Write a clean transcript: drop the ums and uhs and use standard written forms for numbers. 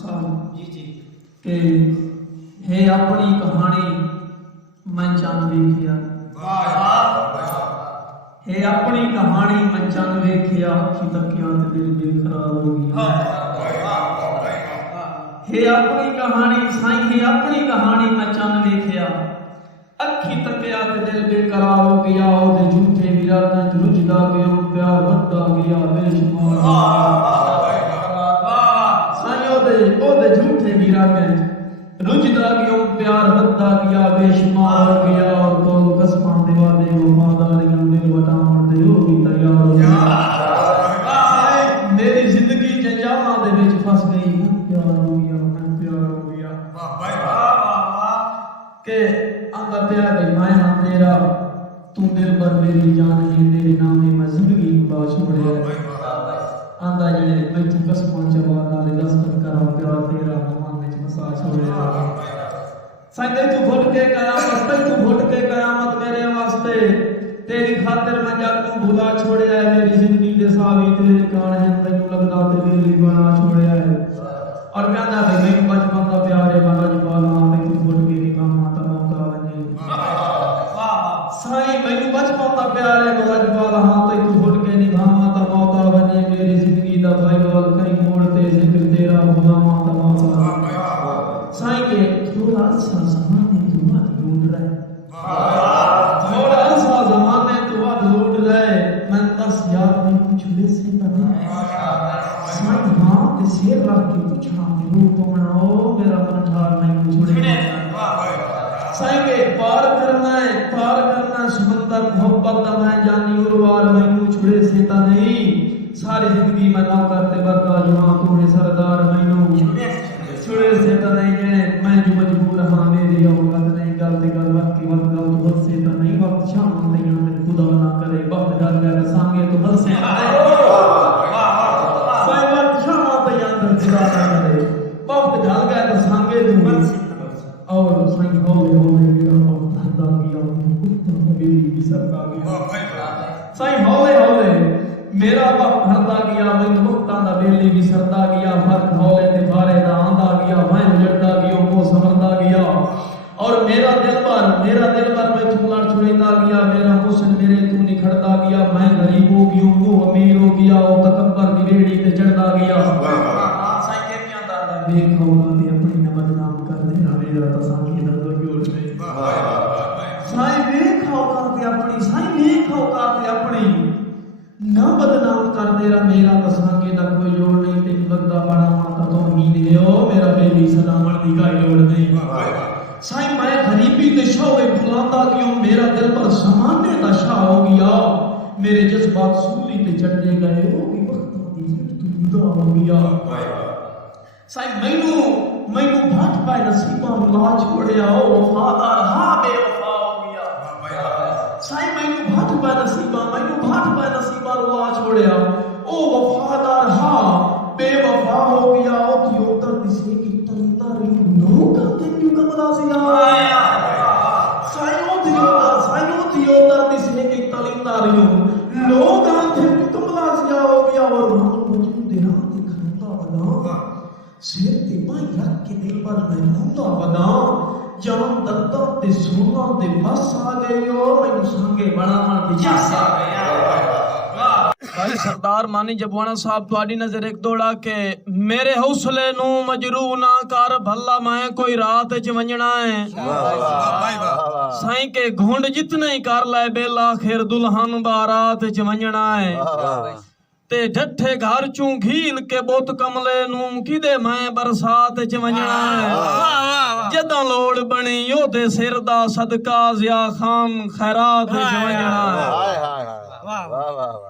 जी जी के है अपनी कहानी मैं चंद वेखिया है अपनी कहानी मैं चंद वेखिया अखी तकिया ते दिल बेकरार हो गया है अपनी कहानी साईं है अपनी कहानी मैं चंद वेखिया अखी तकिया ते दिल बेकरार हो गया ओदे झूठे विरागां च रुझदा गया प्यार वधदा गया बेशुमार साईं ओदे झूठे विरागां च रुझदा गया प्यार वधदा गया बेशुमार हो गया और तो कसमां दे वादे वफादारियां दिल वटाउण दे ओ भी तैयार हो गया मेरी जिंदगी जंजालां दे विच फस गई मैं प्यार हो गया के आंदा प्यार दे मैं हां तेरा तू दिल पर मेरी जान है तेरे नामे मैं जिंदगी बा छोड़या आंदा जने मैं तू कसमां च वादा दस्तक करा प्यार तेरा मन विच बसा छोड़या साईं तू घुट के कयामत मेरे वास्ते तेरी खातिर मैं जग तू भुला छोड़या है मेरी जिंदगी दे सावी तेरे कान है तैनू लगदा ते दिल बना छोड़या है और कहंदा भाई मैं बचपन दा प्यार है बाला जवाला मैं तू घुट के नी मामा ता मौका वने साईं मैं बचपन दा प्यार है बाला जवाला हां ते तू घुट के नी मामा ता मौका वने मेरी जिंदगी दा भाई वाल कई मोड़ ते जिक्र तेरा गुलामा ता मौका साईं के थोड़ा सा ज़माने तू मत ढूंढ रहे थोड़ा सा ज़माने तू मत ढूंढ रहे मैं दस याद में कुछ वैसे बना साईं हां ते शेर रख के पूछना रूप बनाओ मेरा मन ठार नहीं छुड़े साईं के पार करना है समंदर मोहब्बत दा मैं जानी उरवार मैनू छुड़े सेता नहीं सारी जिंदगी मैं ना करते बरका जुआ तूने सरदार मैनू छुड़े सेता नहीं जने मैं जो मजबूर हां मेरी औकात नहीं गल दी गल वक्त की वक्त गल तो बस सेता नहीं वक्त शाम नहीं मैं खुदा ना करे वक्त गल गल सांगे तो बस से साईं वक्त शाम पे अंदर खुदा ना करे वक्त गल गल तो सांगे तू और साईं हो मेरा वक्त हदा गया बिल्ली भी सरका गया साईं हौले मेरा वक्त हदा गया मैं वक्तां दा बेली भी सरदा गया फर्क हौले ते फारे दा आंदा गया मैं उजड़दा गया वो समरदा गया और मेरा दिल पर मैं तुमला छुड़ेंदा गया मेरा हुस्न मेरे तू निखरदा गया मैं गरीब हो गया वो अमीर हो गया वो तकब्बर दी बेड़ी ते चढ़दा गया साईं के प्यांदा दा देखो ते अपनी न बदनाम कर देना मेरा तसां की दर्द जोड़ दे साईं देखो काते अपनी ना बदनाम कर देरा मेरा तसांगे दा कोई जोड़ नहीं ते लगदा बड़ा माता तो ही दे ओ मेरा बेली सलामण दी कोई जोड़ नहीं साईं मैं गरीबी ते शौवे फुलांदा क्यों मेरा दिल पर समाने दा शाह हो गया मेरे जज्बात सूली ते चढ़े गए ओ भी वक्तां दी जिंद तू जुदा हो गया साईं मैनू भाट पाए नसीबां ला छोड़या ओ वफादार हां बेवफा हो गया साईं मैनू भाट पाए नसीबां ला छोड़या ओ वफादार हां बेवफा हो गया ओ की उतर दिसे की तंतारी नो करते क्यों कमला से आया साईं ओ दी उतर दिसे की तंतारी नो करते क्यों कमला से हो गया और मजनू दे रात दिखता बना सिर ते पाई रख के दिल पर मैं रोंदा बना जान दर्दा ते सोना दे बस आ गए ओ मैनू संगे बनावन दी जस आ गया भाई सरदार मानी जबवाना साहब तुहाडी नजर एक दौड़ा के मेरे हौसले नू मजरू ना कर भला मैं कोई रात च वंजना है साईं के घुंड जितने ही कर ले बेला आखिर दुल्हन बारात च वंजना है ते ढठे घर चू घील के बोत कमले नू किदे मैं बरसात च वंजना है जदां लोड़ बनी ओदे सिर दा सदका जिया खान खैरात च वंजना है वाह वाह वाह